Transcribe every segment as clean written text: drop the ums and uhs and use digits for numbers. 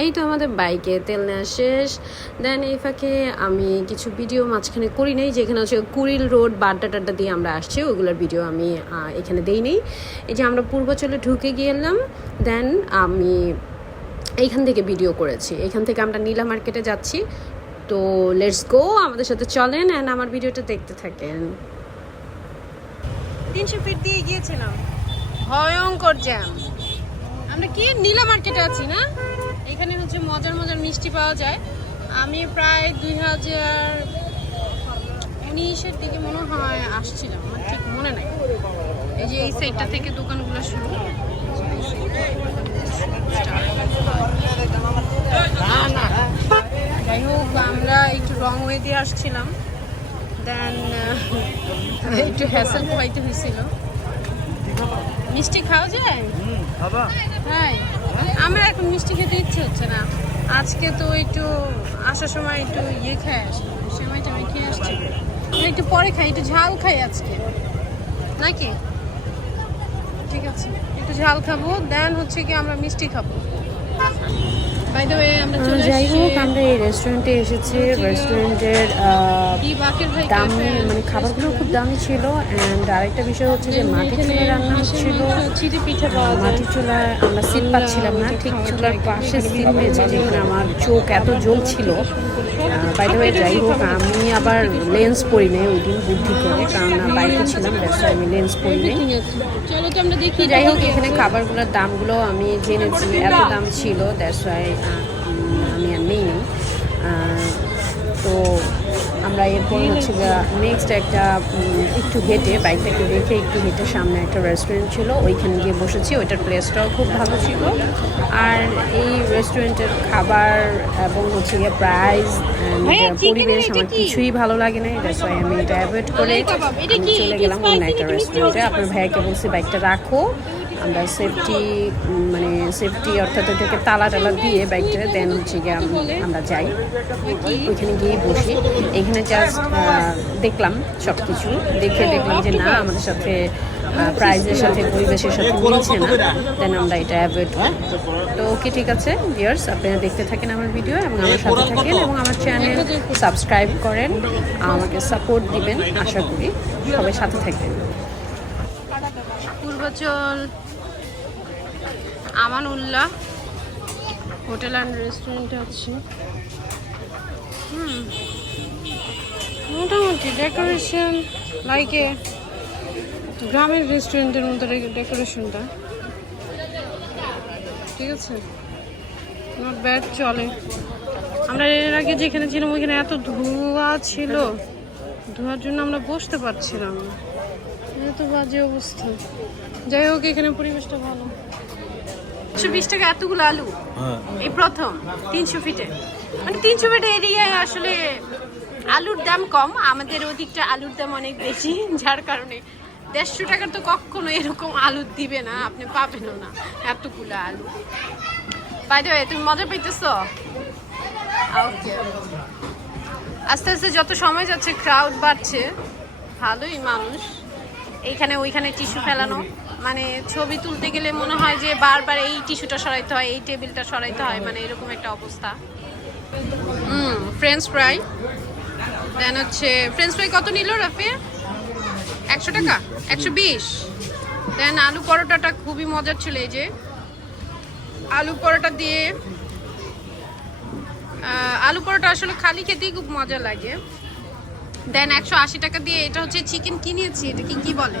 এই তো আমাদের বাইকে তেল নেওয়া শেষ। দেন এই ফাঁকে আমি কিছু ভিডিও মাঝখানে করি নাই, যেখানে হচ্ছে কুড়িল রোড বাড্ডা টাড্ডা দিয়ে আমরা আসছি, ওইগুলোর ভিডিও আমি এখানে দেই নেই। এই যে আমরা পূর্বাচলে ঢুকে গেলাম, দেন আমি এইখান থেকে ভিডিও করেছি। এখান থেকে আমরা নীলা মার্কেটে যাচ্ছি। তো লেটস গো, আমাদের সাথে চলেন অ্যান্ড আমার ভিডিওটা দেখতে থাকেন। 300 ফিট দিয়ে গিয়েছিলাম, ভয়ঙ্কর জ্যাম। আমরা কি নীলা মার্কেটে আছি না? এখানে হচ্ছে মজার মজার মিষ্টি পাওয়া যায়। আমি প্রায় 2019-এর দিকে মনে হয় আসছিলাম, আমার ঠিক মনে নাই। এই যে এই সাইডটা থেকে দোকানগুলো শুরু। যাই হোক, আমরা একটু রং ওয়ে দিয়ে আসছিলাম, দেন একটু হ্যাসেল পোহাইতে হয়েছিল। মিষ্টি খাওয়া যায়? হ্যাঁ, আমরা এখন মিষ্টি খেতে ইচ্ছে হচ্ছে না। আজকে তো একটু আসার সময় একটু খেয়ে আসলাম, সেমাইটা আমি খেয়ে আসছি। আমরা একটু পরে খাই, একটু ঝাল খাই আজকে নাকি? ঠিক আছে, একটু ঝাল খাবো, দেন হচ্ছে কি আমরা মিষ্টি খাবো। যাই হোক, আমরা এই রেস্টুরেন্টে এসেছি। রেস্টুরেন্টের দাম মানে খাবারগুলো খুব দামি ছিল। অ্যান্ড আরেকটা বিষয় হচ্ছে যে মাটির চুলায় রান্না হচ্ছিল। মাটির চুলায় আমরা সিট পাচ্ছিলাম না, ঠিক চুলার পাশে সিট পেয়েছি, যেখানে আমার চোখ এত জ্বলছিল। বাই দ্য ওয়ে, যাই হোক, আমি আবার লেন্স পরি নাই ওই দিন বুদ্ধি করে, কারণ বাইকে ছিলাম, ব্যস্ত আমি লেন্স পরি নাই। যাই হোক, এখানে খাবারগুলোর দামগুলো আমি জেনেছি, এত দাম ছিল, দ্যাটস ওয়াই আমি আর নেই। তো আমরা এরপর হচ্ছে নেক্সট একটা একটু হেঁটে, বাইকটাকে রেখে একটু হেঁটে সামনে একটা রেস্টুরেন্ট ছিল, ওইখানে গিয়ে বসেছি। ওইটার প্লেসটাও খুব ভালো ছিল। আর এই রেস্টুরেন্টের খাবার এবং হচ্ছে গিয়ে প্রাইস পরিবেশ আমার কিছুই ভালো লাগে না। দ্যাটস ওয়াই আমি এটা অ্যাভয়েড করে আমি চলে গেলাম অন্য একটা রেস্টুরেন্টে। আপনার ভাইয়াকে বলছি বাইকটা রাখো, আমরা সেফটি অর্থাৎ ওটাকে তালা দিয়ে বাইকটা, দেন হচ্ছে গিয়ে আমরা যাই, ওইখানে গিয়ে বসি। এখানে জাস্ট দেখলাম, সব কিছু দেখলাম যে না, আমাদের সাথে প্রাইজের সাথে পরিবেশের সাথে মিলছে না, দেন আমরা এটা অ্যাভয়েড করি। তো ওকে, ঠিক আছে ভিউয়ার্স, আপনারা দেখতে থাকেন আমার ভিডিও এবং আমার সাথে থাকেন এবং আমার চ্যানেল সাবস্ক্রাইব করেন, আমাকে সাপোর্ট দিবেন, আশা করি সবাই সাথে থাকবেন। পূর্বাচল আমানুল্লাহ হোটেল অ্যান্ড রেস্টুরেন্টে আছি। মোটামুটি ডেকোরেশন লাইক এ গ্রামের রেস্টুরেন্টের মতো ডেকোরেশনটা, ঠিক আছে, নট ব্যাড, চলে। আমরা এর আগে যেখানে ছিলাম ওইখানে এত ধোঁয়া ছিল, ধোঁয়ার জন্য আমরা বসতে পারছিলাম না, এত বাজে অবস্থা। যাই হোক, এখানে পরিবেশটা ভালো। 120 টাকা এতগুলো আলু, এই প্রথম 300 ফিটে, মানে 300 ফিটে এরিয়ায় আসলে আলুর দাম কম, আমাদের ওদিকটা আলুর দাম অনেক বেশি, যার কারণে 150 টাকার তো কখনো এরকম আলু দিবে না, আপনি পাবেনও না এতগুলো আলু। বাই দ্য ওয়ে, তুমি মজা পাইতেছো? ওকে, আস্তে আস্তে যত সময় যাচ্ছে ক্রাউড বাড়ছে, ভালোই মানুষ। এইখানে ওইখানে টিস্যু ফেলানো, মানে ছবি তুলতে গেলে মনে হয় যে বারবার এই টিস্যুটা সরাইতে হয়, এই টেবিলটা সরাইতে হয়, মানে এরকম একটা অবস্থা। ফ্রেঞ্চ ফ্রাই, দেন হচ্ছে ফ্রেঞ্চ ফ্রাই কত নিল রাফি? 100 টাকা, 120। দেন আলু পরোটাটা খুবই মজার ছিল। এই যে আলু পরোটা দিয়ে, আলু পরোটা আসলে খালি খেতেই খুব মজা লাগে। দেন 180 টাকা দিয়ে এটা হচ্ছে চিকেন কিনেছি, এটা কি বলে,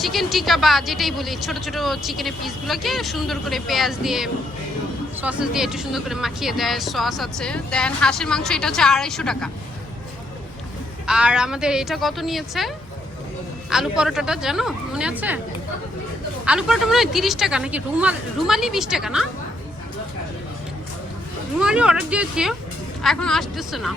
চিকেন টিক্কা বা যেটাই বলি, ছোট ছোট চিকেনের পিসগুলোকে সুন্দর করে পেঁয়াজ দিয়ে সসেস দিয়ে একটু সুন্দর করে মাখিয়ে দেয়, সস আছে। দেন হাঁসের মাংস, এটা হচ্ছে 250 টাকা। আর আমাদের এটা কত নিয়েছে? আলু পরোটাটা জানো, মনে আছে? আলু পরোটা মনে হয় 30 টাকা, নাকি রুমালি 20 টাকা না? রুমালি অর্ডার দিয়েছি, এখন আসতেছে না।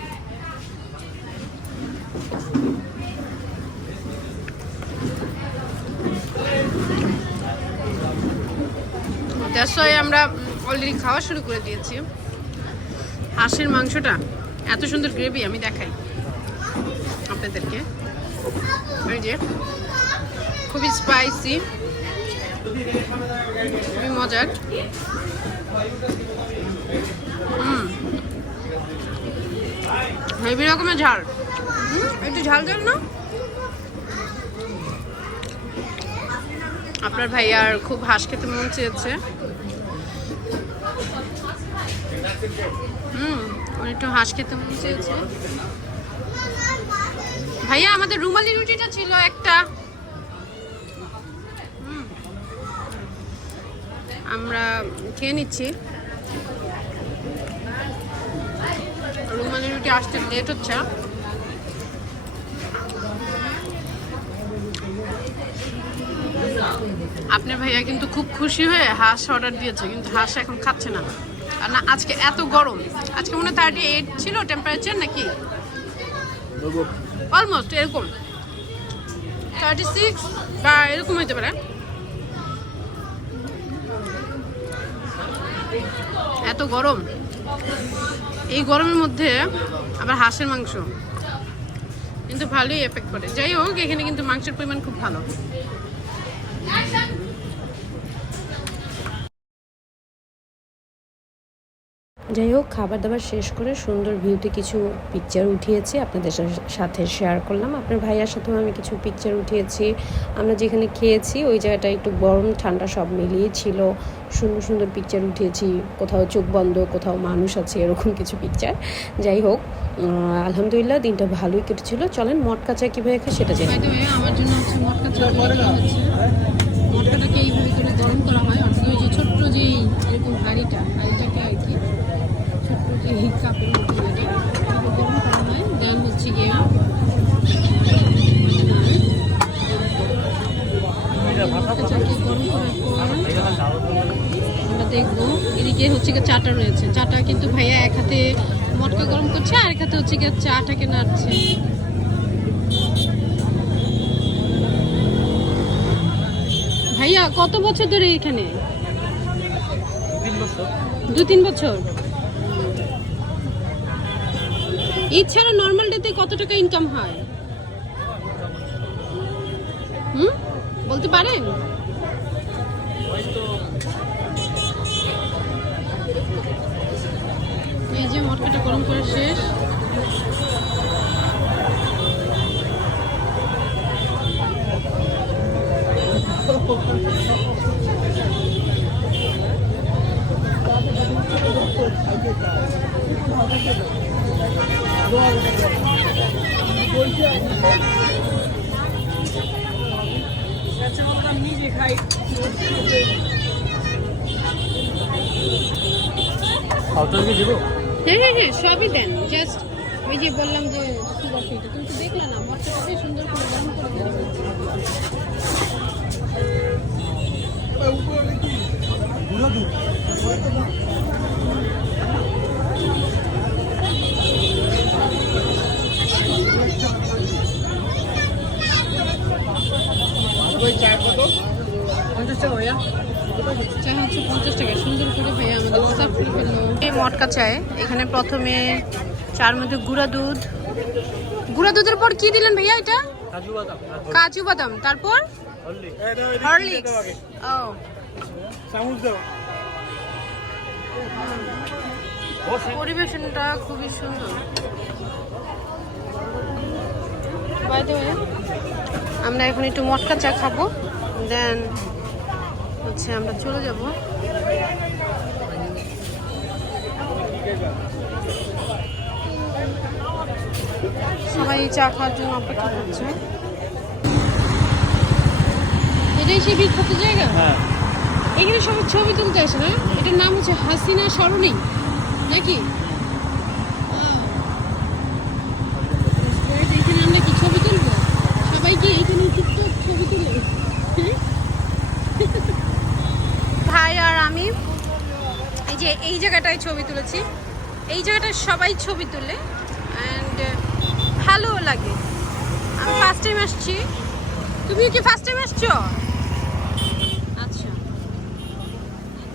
দ্যাটস ওয়াই আমরা অলরেডি খাওয়া শুরু করে দিয়েছি। হাঁসের মাংসটা এত সুন্দর গ্রেভি, আমি দেখাই আপনাদেরকে। এই যে খুবই স্পাইসি, খুবই মজার। হেভি রকমের ঝাল। একটু ঝাল ঝাল না? আপনার ভাইয়ার খুব হাঁস খেতে মন চেয়েছে। একটু হাঁস খেতে মন চেয়েছে। ভাইয়া আমাদের রুমালি রুটিটা ছিল একটা। আমরা খেয়ে নিচ্ছি। রুমালি রুটি আসতে লেট হচ্ছে। আপনার ভাইয়া কিন্তু খুব খুশি হয়ে হাঁস অর্ডার দিয়েছে, কিন্তু হাঁস এখন খাচ্ছে না। আর না, আজকে এত গরম। আজকে মনে হয় 38 ছিল টেম্পারেচার নাকি, অলমোস্ট এরকম 36 বা এরকম হইতে পারে। এত গরম, এই গরমের মধ্যে আবার হাঁসের মাংস কিন্তু ভালোই এফেক্ট করে। যাই হোক, এখানে কিন্তু মাংসের পরিমাণ খুব ভালো। যাই হোক, খাবার দাবার শেষ করে সুন্দর ভিউতে কিছু পিকচার উঠিয়েছি, আপনাদের সাথে শেয়ার করলাম। আপনার ভাইয়ার সাথেও আমি কিছু পিকচার উঠিয়েছি। আমরা যেখানে খেয়েছি ওই জায়গাটা একটু গরম ঠান্ডা সব মিলিয়ে ছিল। সুন্দর সুন্দর পিকচার উঠিয়েছি, কোথাও চোখ বন্ধ, কোথাও মানুষ আছে, এরকম কিছু পিকচার। যাই হোক, আলহামদুলিল্লাহ দিনটা ভালোই কেটেছিল। চলেন মটকা চা কীভাবে খাই সেটা জানি। আমার জন্য হচ্ছে মটকা চা। মটকাটাকে এইভাবে করে গরম করা হয়। অর্থাৎ ওই যে ছোট্ট যে এরকম হাঁড়িটাকে আর কি ছোট্ট যে কাপের মতো গরম করা হয়। দেন হচ্ছে গিয়ে মটকা চাকে গরম করার পর আমরা দেখবো এদিকে হচ্ছে গিয়ে চাটা রয়েছে। চাটা কিন্তু ভাইয়া এক হাতে মটকা গরম করছে, আর এক হাতে হচ্ছে গিয়ে চাটাকে নাড়ছে। ভাইয়া কত বছর ধরে এখানে? 2-3 বছর। ঈদ ছাড়া নর্মাল ডেতে কত টাকা ইনকাম হয় বলতে পারেন? এই যে মটকাটা গরম করা শেষ। হ্যাঁ, সবই দেন। জাস্ট ওই যে বললাম যে সুগার ফ্রিটা, কিন্তু দেখলা না মটকাটাকে সুন্দর করে গরম করে দিলাম। চা হচ্ছে 50 টাকা। সুন্দর করে ভাইয়া আমাদের সার্ভ করে ফেললো। এই মটকা চায় এখানে প্রথমে চার মধ্যে গুঁড়া দুধের পর কি দিলেন ভাইয়া? এটা কাজু বাদাম, তারপর হরলিক্স। ও পরিবেশনটা খুবই সুন্দর। বাই দ্য ওয়ে, আমরা এখন একটু মটকা চা খাবো, দেন হচ্ছে আমরা চলে যাব। সবাই চা খাওয়ার জন্য অপেক্ষা করছে। এটাই সেই বিখ্যাত জায়গা। এখানে সবাই ছবি তুলতে আসে না? এটার নাম হচ্ছে হাসিনা সরণি নাকি? এখানে আমরা কি ছবি তুলবো? সবাই কি এখানে টিকটক ছবি তুলে? ভাই আর আমি এই যে এই জায়গাটায় ছবি তুলেছি। এই জায়গাটায় সবাই ছবি তুলে, অ্যান্ড ভালো লাগে। আমি ফার্স্ট টাইম আসছি। তুমিও কি ফার্স্ট টাইম আসছো? আচ্ছা,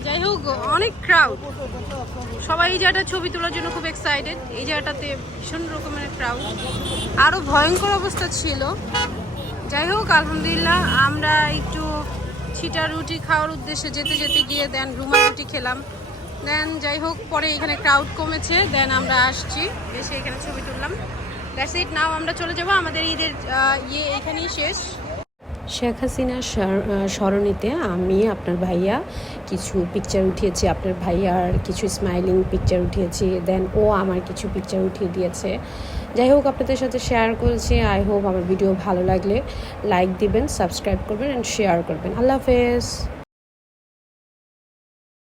যাই হোক, অনেক ক্রাউড। সবাই এই জায়গাটা ছবি তোলার জন্য খুব এক্সাইটেড। এই জায়গাটাতে ভীষণ রকমের ক্রাউড, আরও ভয়ঙ্কর অবস্থা ছিল। যাই হোক, আলহামদুলিল্লাহ আমরা একটু ছিটা রুটি খাওয়ার উদ্দেশ্যে যেতে যেতে গিয়ে দেন রুমাল রুটি খেলাম। দেন যাই হোক পরে এখানে ক্রাউড কমেছে, দেন আমরা আসছি, এসে এখানে ছবি তুললাম। দ্যাটস ইট, নাও আমরা চলে যাব, আমাদের ঈদের এখানেই শেষ। শেখ হাসিনার স্মরণীতে আমি আপনার ভাইয়া কিছু পিকচার উঠিয়েছি, আপনার ভাইয়ার কিছু স্মাইলিং পিকচার উঠিয়েছি, দেন ও আমার কিছু পিকচার উঠিয়ে দিয়েছে। যাই হোক আপনাদের সাথে শেয়ার করেছি। আই হোপ আমার ভিডিও ভালো লাগলে লাইক দিবেন, সাবস্ক্রাইব করবেন অ্যান্ড শেয়ার করবেন। আল্লাহ হাফেজ।